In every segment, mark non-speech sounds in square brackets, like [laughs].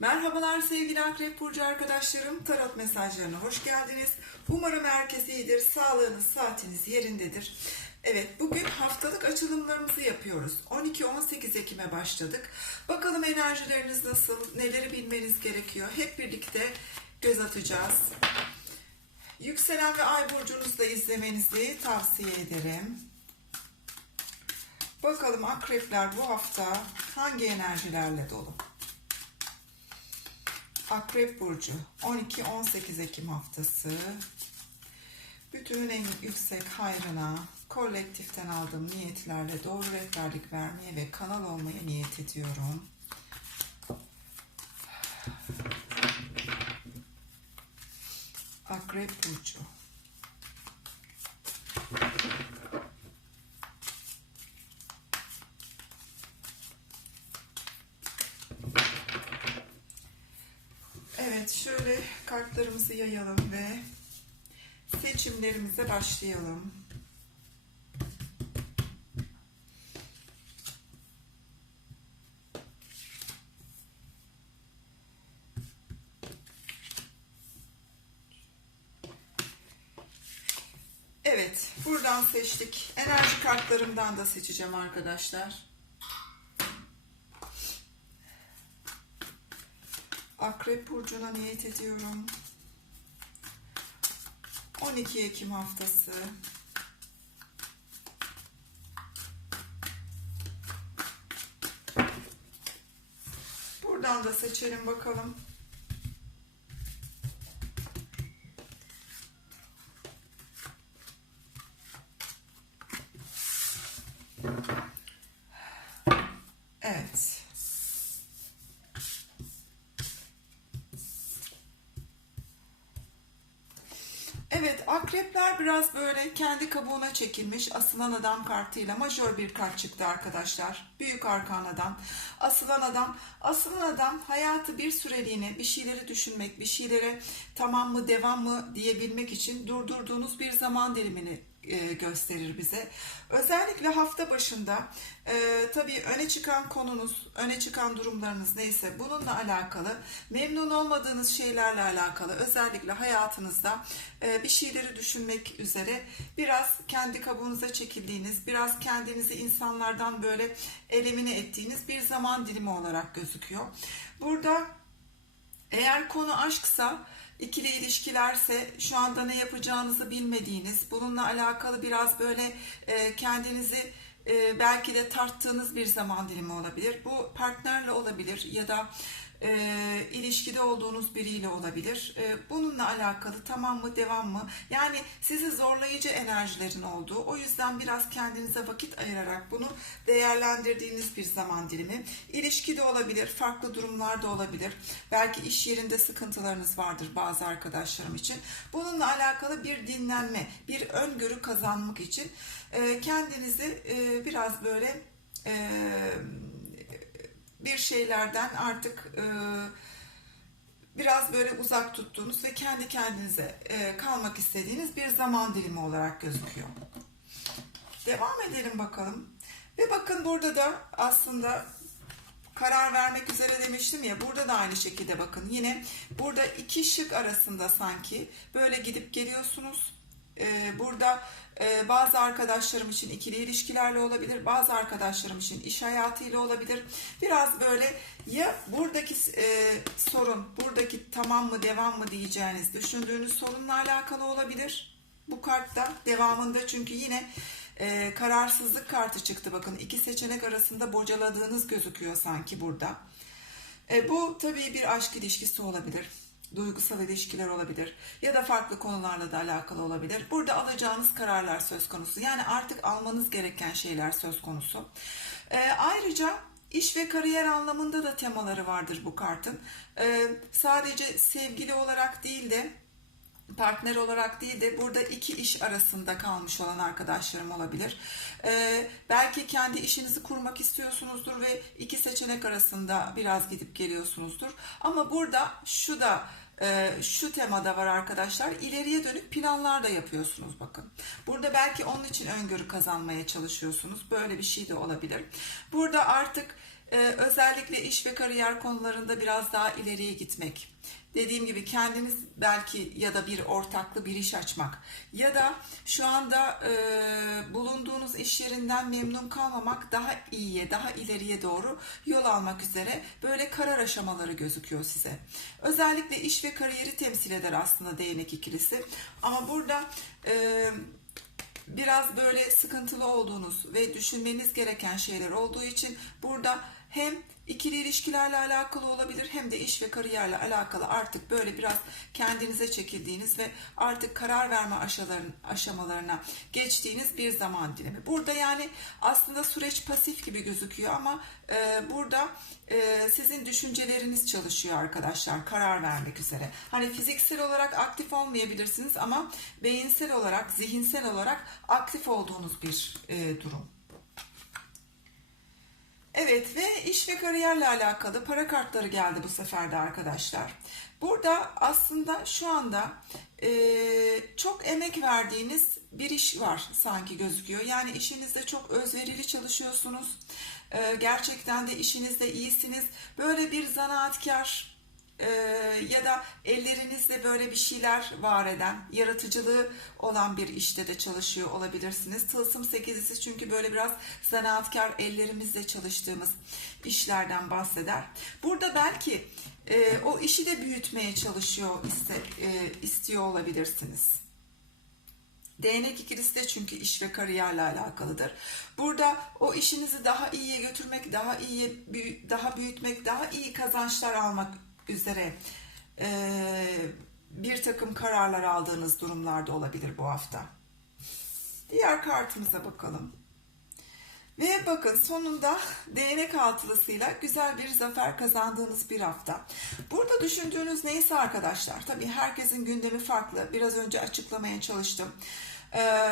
Merhabalar sevgili Akrep Burcu arkadaşlarım. Tarot mesajlarına hoş geldiniz. Umarım herkes iyidir. Sağlığınız, saatiniz yerindedir. Evet, bugün haftalık açılımlarımızı yapıyoruz. 12-18 Ekim'e başladık. Bakalım enerjileriniz nasıl, neleri bilmeniz gerekiyor. Hep birlikte göz atacağız. Yükselen ve ay burcunuzu da izlemenizi tavsiye ederim. Bakalım akrepler bu hafta hangi enerjilerle dolu? Akrep Burcu 12-18 Ekim haftası bütünün en yüksek hayrına kolektiften aldığım niyetlerle doğru rehberlik vermeye ve kanal olmaya niyet ediyorum. Akrep Burcu Evet, şöyle kartlarımızı yayalım ve seçimlerimize başlayalım. Evet, buradan seçtik. Enerji kartlarımdan da seçeceğim arkadaşlar. Akrep Burcu'na niyet ediyorum. 12 Ekim haftası. Buradan da seçelim bakalım. Evet. Evet, akrepler biraz böyle kendi kabuğuna çekilmiş asılan adam kartıyla majör bir kart çıktı arkadaşlar. Büyük arkan adam. Asılan adam. Asılan adam hayatı bir süreliğine bir şeyleri düşünmek, bir şeylere tamam mı devam mı diyebilmek için durdurduğunuz bir zaman dilimini gösterir bize. Özellikle hafta başında e, tabii öne çıkan konunuz, öne çıkan durumlarınız neyse bununla alakalı, memnun olmadığınız şeylerle alakalı özellikle hayatınızda e, bir şeyleri düşünmek üzere biraz kendi kabuğunuza çekildiğiniz, biraz kendinizi insanlardan böyle elemine ettiğiniz bir zaman dilimi olarak gözüküyor. Burada eğer konu aşksa ikili ilişkilerse şu anda ne yapacağınızı bilmediğiniz, bununla alakalı biraz böyle e, kendinizi e, belki de tarttığınız bir zaman dilimi olabilir. Bu partnerle olabilir ya da e, ilişkide olduğunuz biriyle olabilir. E, bununla alakalı tamam mı devam mı? Yani sizi zorlayıcı enerjilerin olduğu. O yüzden biraz kendinize vakit ayırarak bunu değerlendirdiğiniz bir zaman dilimi. İlişkide olabilir, farklı durumlarda olabilir. Belki iş yerinde sıkıntılarınız vardır bazı arkadaşlarım için. Bununla alakalı bir dinlenme, bir öngörü kazanmak için e, kendinizi e, biraz böyle e, bir şeylerden artık e, biraz böyle uzak tuttuğunuz ve kendi kendinize e, kalmak istediğiniz bir zaman dilimi olarak gözüküyor. Devam edelim bakalım. Ve bakın burada da aslında karar vermek üzere demiştim ya burada da aynı şekilde bakın yine burada iki şık arasında sanki böyle gidip geliyorsunuz. Ee, burada e, bazı arkadaşlarım için ikili ilişkilerle olabilir, bazı arkadaşlarım için iş hayatıyla olabilir. Biraz böyle ya buradaki e, sorun, buradaki tamam mı devam mı diyeceğiniz düşündüğünüz sorunla alakalı olabilir. Bu kartta devamında çünkü yine e, kararsızlık kartı çıktı bakın iki seçenek arasında bocaladığınız gözüküyor sanki burada. E, bu tabii bir aşk ilişkisi olabilir duygusal ilişkiler olabilir ya da farklı konularla da alakalı olabilir. Burada alacağınız kararlar söz konusu. Yani artık almanız gereken şeyler söz konusu. Ee, ayrıca iş ve kariyer anlamında da temaları vardır bu kartın. Ee, sadece sevgili olarak değil de partner olarak değil de burada iki iş arasında kalmış olan arkadaşlarım olabilir. Ee, belki kendi işinizi kurmak istiyorsunuzdur ve iki seçenek arasında biraz gidip geliyorsunuzdur. Ama burada şu da e, şu temada var arkadaşlar. İleriye dönük planlar da yapıyorsunuz bakın. Burada belki onun için öngörü kazanmaya çalışıyorsunuz. Böyle bir şey de olabilir. Burada artık e, özellikle iş ve kariyer konularında biraz daha ileriye gitmek. Dediğim gibi kendiniz belki ya da bir ortaklı bir iş açmak ya da şu anda e, bulunduğunuz iş yerinden memnun kalmamak daha iyiye, daha ileriye doğru yol almak üzere böyle karar aşamaları gözüküyor size. Özellikle iş ve kariyeri temsil eder aslında değnek ikilisi. Ama burada e, biraz böyle sıkıntılı olduğunuz ve düşünmeniz gereken şeyler olduğu için burada hem ikili ilişkilerle alakalı olabilir hem de iş ve kariyerle alakalı artık böyle biraz kendinize çekildiğiniz ve artık karar verme aşamalarına, geçtiğiniz bir zaman dilimi. Burada yani aslında süreç pasif gibi gözüküyor ama e, burada e, sizin düşünceleriniz çalışıyor arkadaşlar karar vermek üzere. Hani fiziksel olarak aktif olmayabilirsiniz ama beyinsel olarak, zihinsel olarak aktif olduğunuz bir e, durum. Evet ve iş ve kariyerle alakalı para kartları geldi bu sefer de arkadaşlar. Burada aslında şu anda e, çok emek verdiğiniz bir iş var sanki gözüküyor. Yani işinizde çok özverili çalışıyorsunuz. E, gerçekten de işinizde iyisiniz. Böyle bir zanaatkar e, ya da ellerinizle böyle bir şeyler var eden, yaratıcılığı olan bir işte de çalışıyor olabilirsiniz. Tılsım sekizisi çünkü böyle biraz zanaatkar ellerimizle çalıştığımız işlerden bahseder. Burada belki e, o işi de büyütmeye çalışıyor iste, e, istiyor olabilirsiniz. Değnek ikilisi de çünkü iş ve kariyerle alakalıdır. Burada o işinizi daha iyiye götürmek, daha iyi daha büyütmek, daha iyi kazançlar almak üzere e, bir takım kararlar aldığınız durumlarda olabilir bu hafta. Diğer kartımıza bakalım. Ve bakın sonunda [laughs] değnek altılısıyla güzel bir zafer kazandığınız bir hafta. Burada düşündüğünüz neyse arkadaşlar, tabii herkesin gündemi farklı. Biraz önce açıklamaya çalıştım. Ee,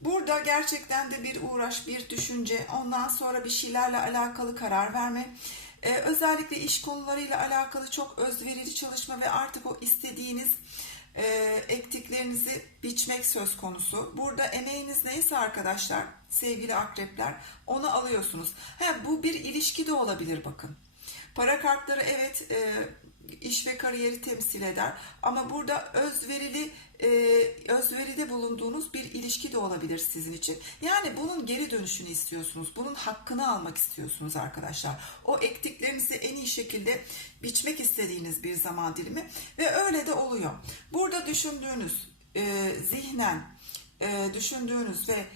burada gerçekten de bir uğraş, bir düşünce, ondan sonra bir şeylerle alakalı karar verme. Ee, özellikle iş konularıyla alakalı çok özverili çalışma ve artık o istediğiniz e, ektiklerinizi biçmek söz konusu. Burada emeğiniz neyse arkadaşlar, sevgili akrepler, onu alıyorsunuz. He, bu bir ilişki de olabilir bakın. Para kartları evet e, iş ve kariyeri temsil eder ama burada özverili e, özveride bulunduğunuz bir ilişki de olabilir sizin için. Yani bunun geri dönüşünü istiyorsunuz. Bunun hakkını almak istiyorsunuz arkadaşlar. O ektiklerinizi en iyi şekilde biçmek istediğiniz bir zaman dilimi ve öyle de oluyor. Burada düşündüğünüz, e, zihnen e, düşündüğünüz ve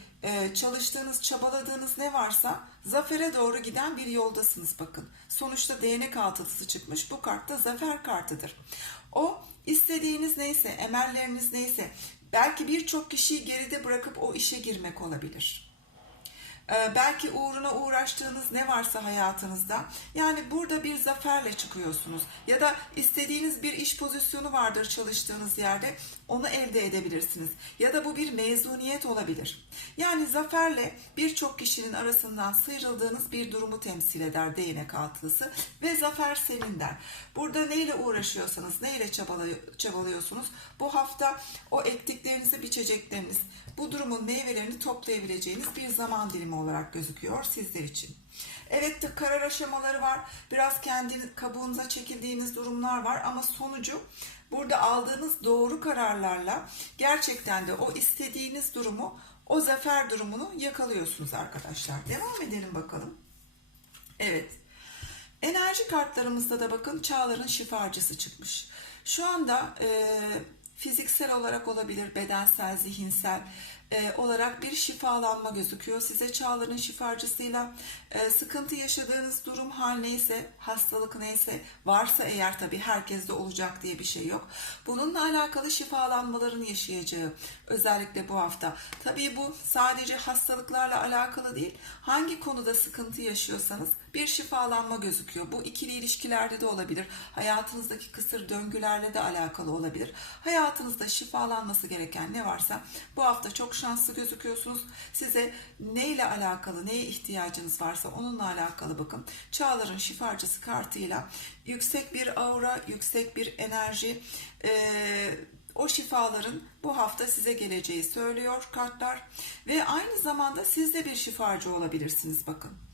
çalıştığınız, çabaladığınız ne varsa zafere doğru giden bir yoldasınız bakın. Sonuçta değnek altılısı çıkmış. Bu kart da zafer kartıdır. O istediğiniz neyse, emelleriniz neyse belki birçok kişiyi geride bırakıp o işe girmek olabilir. Ee, belki uğruna uğraştığınız ne varsa hayatınızda yani burada bir zaferle çıkıyorsunuz ya da istediğiniz bir iş pozisyonu vardır çalıştığınız yerde onu elde edebilirsiniz ya da bu bir mezuniyet olabilir. Yani zaferle birçok kişinin arasından sıyrıldığınız bir durumu temsil eder değnek altılısı ve zafer senin der. Burada neyle uğraşıyorsanız, neyle çabalıyorsunuz bu hafta o ektiklerinizi, biçecekleriniz, bu durumun meyvelerini toplayabileceğiniz bir zaman dilimi olarak gözüküyor sizler için. Evet de karar aşamaları var. Biraz kendi kabuğunuza çekildiğiniz durumlar var ama sonucu burada aldığınız doğru kararlarla gerçekten de o istediğiniz durumu, o zafer durumunu yakalıyorsunuz arkadaşlar. Devam edelim bakalım. Evet. Enerji kartlarımızda da bakın çağların şifacısı çıkmış. Şu anda e, fiziksel olarak olabilir, bedensel, zihinsel e, olarak bir şifalanma gözüküyor. Size çağların şifacısıyla e, sıkıntı yaşadığınız durum hal neyse, hastalık neyse, varsa eğer tabii herkeste olacak diye bir şey yok. Bununla alakalı şifalanmaların yaşayacağı özellikle bu hafta. Tabii bu sadece hastalıklarla alakalı değil. Hangi konuda sıkıntı yaşıyorsanız bir şifalanma gözüküyor. Bu ikili ilişkilerde de olabilir. Hayatınızdaki kısır döngülerle de alakalı olabilir. Hayatınızda şifalanması gereken ne varsa bu hafta çok şanslı gözüküyorsunuz. Size neyle alakalı, neye ihtiyacınız varsa onunla alakalı bakın. Çağların şifacısı kartıyla yüksek bir aura, yüksek bir enerji, ee, o şifaların bu hafta size geleceği söylüyor kartlar ve aynı zamanda siz de bir şifacı olabilirsiniz bakın.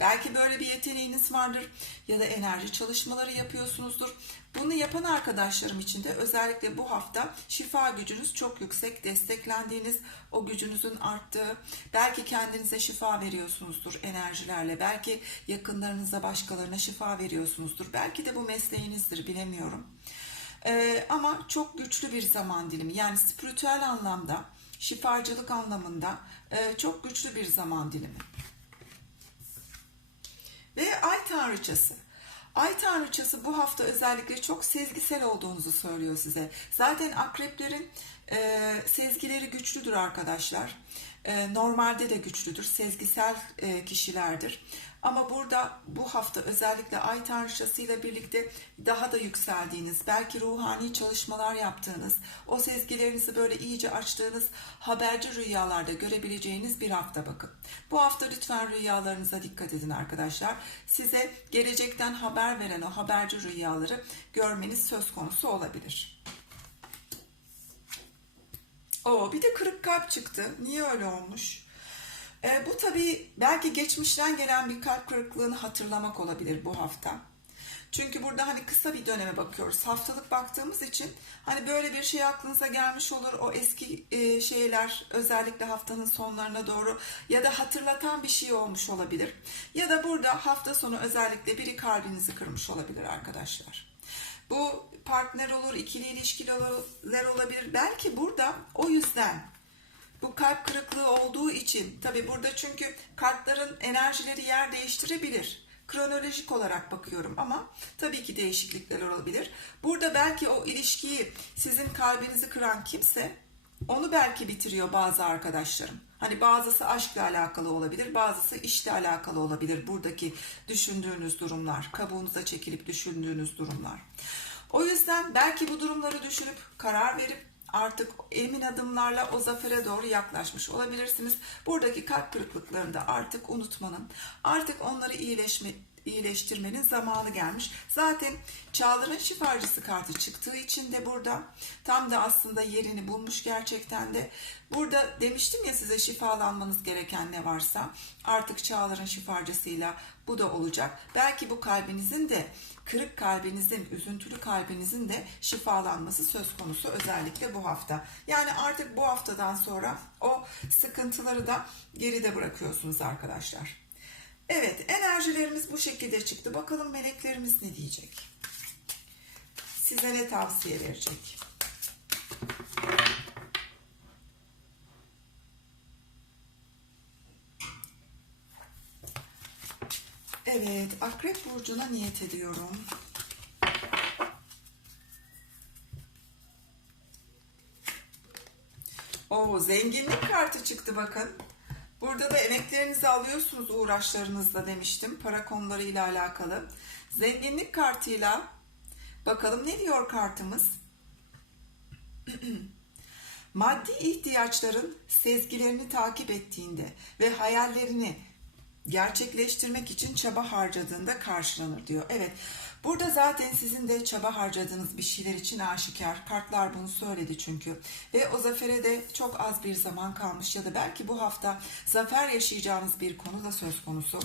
Belki böyle bir yeteneğiniz vardır ya da enerji çalışmaları yapıyorsunuzdur. Bunu yapan arkadaşlarım için de özellikle bu hafta şifa gücünüz çok yüksek, desteklendiğiniz, o gücünüzün arttığı, belki kendinize şifa veriyorsunuzdur enerjilerle, belki yakınlarınıza, başkalarına şifa veriyorsunuzdur. Belki de bu mesleğinizdir, bilemiyorum. Ee, ama çok güçlü bir zaman dilimi, yani spiritüel anlamda, şifacılık anlamında e, çok güçlü bir zaman dilimi. Ve ay tanrıçası. Ay tanrıçası bu hafta özellikle çok sezgisel olduğunuzu söylüyor size. Zaten akreplerin e, sezgileri güçlüdür arkadaşlar. E, normalde de güçlüdür. Sezgisel e, kişilerdir. Ama burada bu hafta özellikle ay tanrıçasıyla birlikte daha da yükseldiğiniz, belki ruhani çalışmalar yaptığınız, o sezgilerinizi böyle iyice açtığınız haberci rüyalarda görebileceğiniz bir hafta bakın. Bu hafta lütfen rüyalarınıza dikkat edin arkadaşlar. Size gelecekten haber veren o haberci rüyaları görmeniz söz konusu olabilir. Oo, bir de kırık kalp çıktı. Niye öyle olmuş? E, bu tabii belki geçmişten gelen bir kalp kırıklığını hatırlamak olabilir bu hafta. Çünkü burada hani kısa bir döneme bakıyoruz. Haftalık baktığımız için hani böyle bir şey aklınıza gelmiş olur. O eski e, şeyler özellikle haftanın sonlarına doğru ya da hatırlatan bir şey olmuş olabilir. Ya da burada hafta sonu özellikle biri kalbinizi kırmış olabilir arkadaşlar. Bu partner olur, ikili ilişkiler olabilir. Belki burada o yüzden bu kalp kırıklığı olduğu için tabi burada çünkü kartların enerjileri yer değiştirebilir. Kronolojik olarak bakıyorum ama tabii ki değişiklikler olabilir. Burada belki o ilişkiyi sizin kalbinizi kıran kimse onu belki bitiriyor bazı arkadaşlarım. Hani bazısı aşkla alakalı olabilir, bazısı işle alakalı olabilir. Buradaki düşündüğünüz durumlar, kabuğunuza çekilip düşündüğünüz durumlar. O yüzden belki bu durumları düşünüp karar verip artık emin adımlarla o zafere doğru yaklaşmış olabilirsiniz. Buradaki kalp kırıklıklarını da artık unutmanın, artık onları iyileşme, iyileştirmenin zamanı gelmiş. Zaten Çağlar'ın şifacısı kartı çıktığı için de burada tam da aslında yerini bulmuş gerçekten de. Burada demiştim ya size şifalanmanız gereken ne varsa artık Çağlar'ın şifacısıyla bu da olacak. Belki bu kalbinizin de kırık kalbinizin, üzüntülü kalbinizin de şifalanması söz konusu özellikle bu hafta. Yani artık bu haftadan sonra o sıkıntıları da geride bırakıyorsunuz arkadaşlar. Evet, enerjilerimiz bu şekilde çıktı. Bakalım meleklerimiz ne diyecek? Size ne tavsiye verecek? Evet, Akrep Burcu'na niyet ediyorum. Oo, zenginlik kartı çıktı bakın. Burada da emeklerinizi alıyorsunuz uğraşlarınızla demiştim. Para konularıyla alakalı. Zenginlik kartıyla bakalım ne diyor kartımız? [clears throat] Maddi ihtiyaçların sezgilerini takip ettiğinde ve hayallerini gerçekleştirmek için çaba harcadığında karşılanır diyor. Evet burada zaten sizin de çaba harcadığınız bir şeyler için aşikar. Kartlar bunu söyledi çünkü. Ve o zafere de çok az bir zaman kalmış ya da belki bu hafta zafer yaşayacağınız bir konu da söz konusu.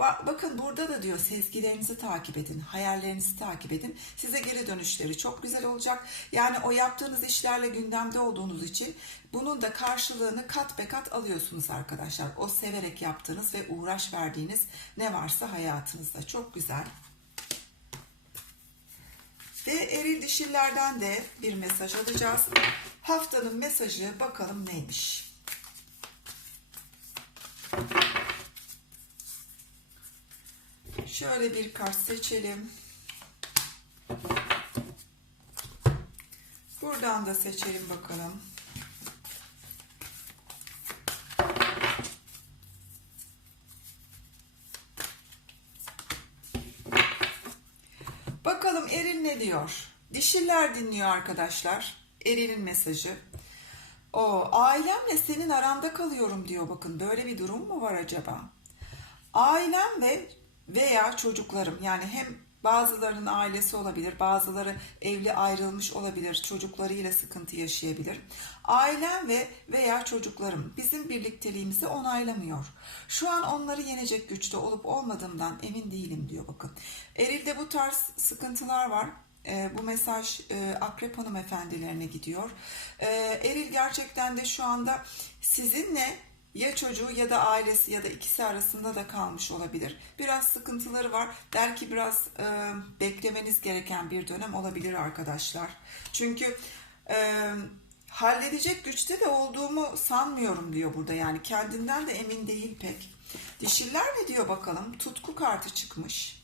Ba- bakın burada da diyor sezgilerinizi takip edin, hayallerinizi takip edin. Size geri dönüşleri çok güzel olacak. Yani o yaptığınız işlerle gündemde olduğunuz için bunun da karşılığını kat be kat alıyorsunuz arkadaşlar. O severek yaptığınız ve uğraş verdiğiniz ne varsa hayatınızda. Çok güzel. Ve eril dişillerden de bir mesaj alacağız. Haftanın mesajı bakalım neymiş. Şöyle bir kart seçelim. Buradan da seçelim bakalım. Diyor? Dişiller dinliyor arkadaşlar. Eril'in mesajı. O ailemle senin aranda kalıyorum diyor. Bakın böyle bir durum mu var acaba? Ailem ve veya çocuklarım yani hem Bazılarının ailesi olabilir, bazıları evli ayrılmış olabilir, çocuklarıyla sıkıntı yaşayabilir. Ailem ve veya çocuklarım bizim birlikteliğimizi onaylamıyor. Şu an onları yenecek güçte olup olmadığımdan emin değilim diyor bakın. Eril'de bu tarz sıkıntılar var. E, bu mesaj e, Akrep hanımefendilerine gidiyor. E, Eril gerçekten de şu anda sizinle ya çocuğu ya da ailesi ya da ikisi arasında da kalmış olabilir. Biraz sıkıntıları var. Belki biraz e, beklemeniz gereken bir dönem olabilir arkadaşlar. Çünkü e, halledecek güçte de olduğumu sanmıyorum diyor burada. Yani kendinden de emin değil pek. Dişiller ne diyor bakalım? Tutku kartı çıkmış.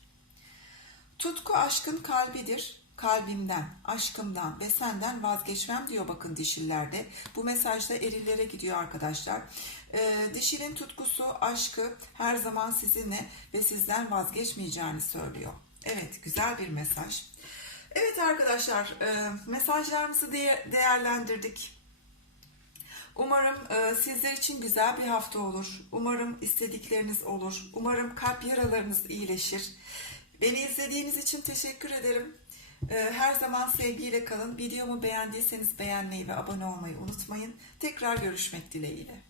Tutku aşkın kalbidir. Kalbimden, aşkımdan ve senden vazgeçmem diyor bakın dişillerde. Bu mesajda erillere gidiyor arkadaşlar. Ee, dişilin tutkusu, aşkı her zaman sizinle ve sizden vazgeçmeyeceğini söylüyor. Evet, güzel bir mesaj. Evet arkadaşlar, e, mesajlarımızı de- değerlendirdik. Umarım e, sizler için güzel bir hafta olur. Umarım istedikleriniz olur. Umarım kalp yaralarınız iyileşir. Beni izlediğiniz için teşekkür ederim. E, her zaman sevgiyle kalın. Videomu beğendiyseniz beğenmeyi ve abone olmayı unutmayın. Tekrar görüşmek dileğiyle.